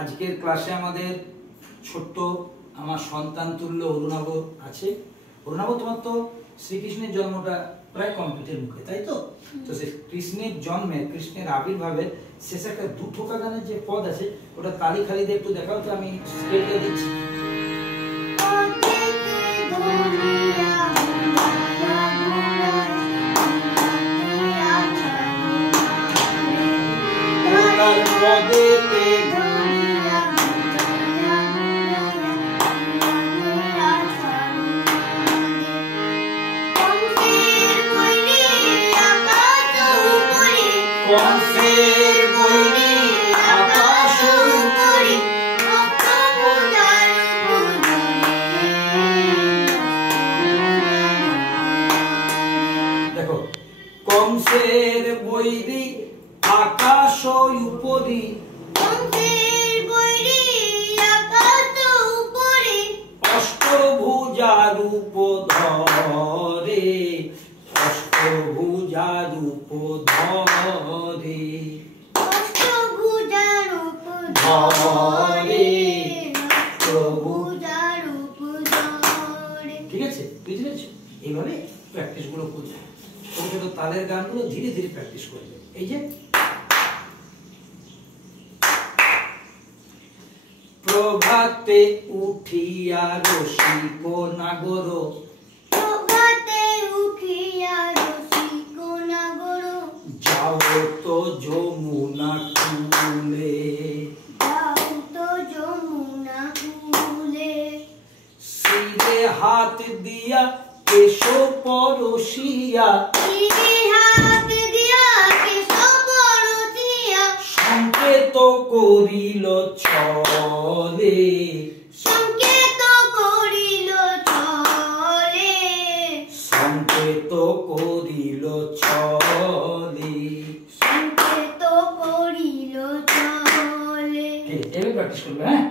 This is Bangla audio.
আজকের ক্লাসে আমাদের ছোট্ট আমার সন্তান তুল্য অরুণাভ আছে। অরুণাভ, তোমার তো শ্রীকৃষ্ণের জন্মটা প্রায় কমপ্লিটের মুখে, তাই তো? তো সে কৃষ্ণের জন্মে, কৃষ্ণের আবির্ভাবের শেষে একটা দুঠোকা গানের যে পদ আছে, ওটা তালি খালি দিয়ে একটু দেখাও তো, আমি স্কেলটা দিচ্ছি। দেখো, কংসের বৈরী আকাশ উপরি, অষ্টভুজা রূপ ধরে, অষ্টভুজা রূপ ধরে, ঠিক আছে? বুঝতে পেরেছো? এইভাবে প্র্যাকটিস গুলো করবে, ছোট ছোট তালের গানগুলো ধীরে ধীরে প্র্যাকটিস করবে। এই যে প্রভাতে উঠিয়া রসিক নাগর, যাও তো যমুনা কূলে, শিরে হাত দিয়া কেশো পরশিয়া, সংকেত করিল ছলে, সংকেত করিল ছলে। এভাবে প্র্যাকটিস করবে। হ্যাঁ।